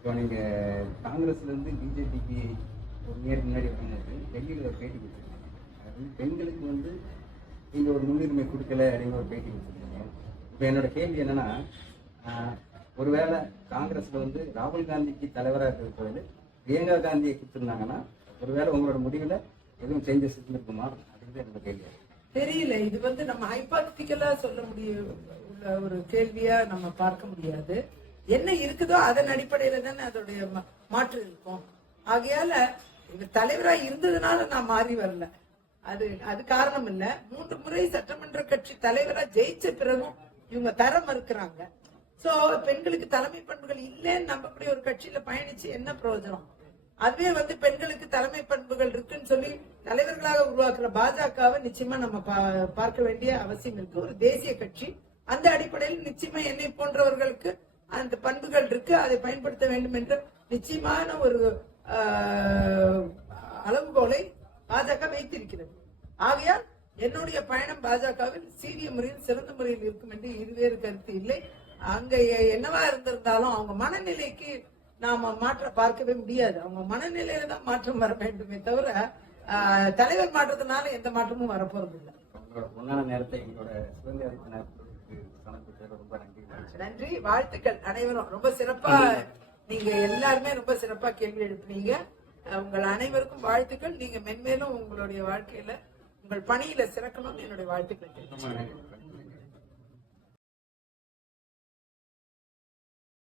இப்போ நீங்கள் காங்கிரஸ்லேருந்து பிஜேபிக்கு ஒரு நேருக்கு முன்னாடி வரும்போது டெல்லியில் ஒரு பேட்டி கொடுத்துருக்கீங்க அதாவது பெண்களுக்கு வந்து நீங்கள் ஒரு முன்னுரிமை கொடுக்கல அப்படின்னு ஒரு பேட்டி கொடுத்துருக்காங்க இப்போ என்னோட கேள்வி என்னென்னா ஒருவேளை காங்கிரஸில் வந்து ராகுல் காந்திக்கு தலைவராக இருக்கிறது பதில் பிரியங்கா காந்தியை கொடுத்துருந்தாங்கன்னா ஒருவேளை உங்களோட முடிவில் எதுவும் சேஞ்சஸ் இருந்திருக்குமா? அப்படிங்கிறது என்னோட கேள்வி. தெரியல. இது வந்து நம்ம ஹைபாத்திக்கலா சொல்ல முடிய உள்ள ஒரு கேள்வியா நம்ம பார்க்க முடியாது. என்ன இருக்குதோ அதன் அடிப்படையில தானே அதோடைய மாற்று இருக்கும். ஆகையால இந்த தலைவரா இருந்ததுனால நான் மாறி வரல. அது அது காரணம் இல்ல. மூன்று முறை சட்டமன்ற கட்சி தலைவரா ஜெயிச்ச பிறகும் இவங்க தர மறுக்கிறாங்க. சோ பெண்களுக்கு தலைமை பண்புகள் இல்லைன்னு நம்பக்கூடிய ஒரு கட்சியில பயணிச்சு என்ன பிரயோஜனம்? அதுவே வந்து பெண்களுக்கு தலைமை பண்புகள் இருக்குன்னு சொல்லி தலைவர்களாக உருவாக்குற பாஜகவை நிச்சயமா நம்ம பா- பார்க்க வேண்டிய அவசியம் இருக்கு. ஒரு தேசிய கட்சி. அந்த அடிப்படையில் நிச்சயமா என்னை போன்றவர்களுக்கு அந்த பண்புகள் இருக்கு அதை பயன்படுத்த வேண்டும் என்ற நிச்சயமான ஒரு ஆஹ், அளவுகோலை பாஜக வைத்திருக்கிறது. ஆகையால் என்னுடைய பயணம் பாஜகவில் சீரிய முறையில் சிறந்த முறையில் இருக்கும் என்று இருவேறு கருத்து இல்லை. அங்க என்னவா இருந்திருந்தாலும் அவங்க மனநிலைக்கு நாம மாற்ற பார்க்கவே முடியாது. அவங்க மனநிலையில தான் மாற்றம் வர வேண்டுமே தவிர ஆஹ், தலைவர் மாற்றத்தினால எந்த மாற்றமும் வரப்போறது இல்லை நேரத்தை எங்களோட சுதந்திர நன்றி வாழ்த்துக்கள். அனைவரும். ரொம்ப சிறப்பா நீங்க எல்லாருமே ரொம்ப சிறப்பா கேள்வி எழுப்புனீங்க. உங்கள் அனைவருக்கும் வாழ்த்துக்கள். நீங்க மென்மேலும் உங்களுடைய வாழ்க்கையில உங்கள் பணியில சிறக்கணும்னு என்னுடைய வாழ்த்துக்கள்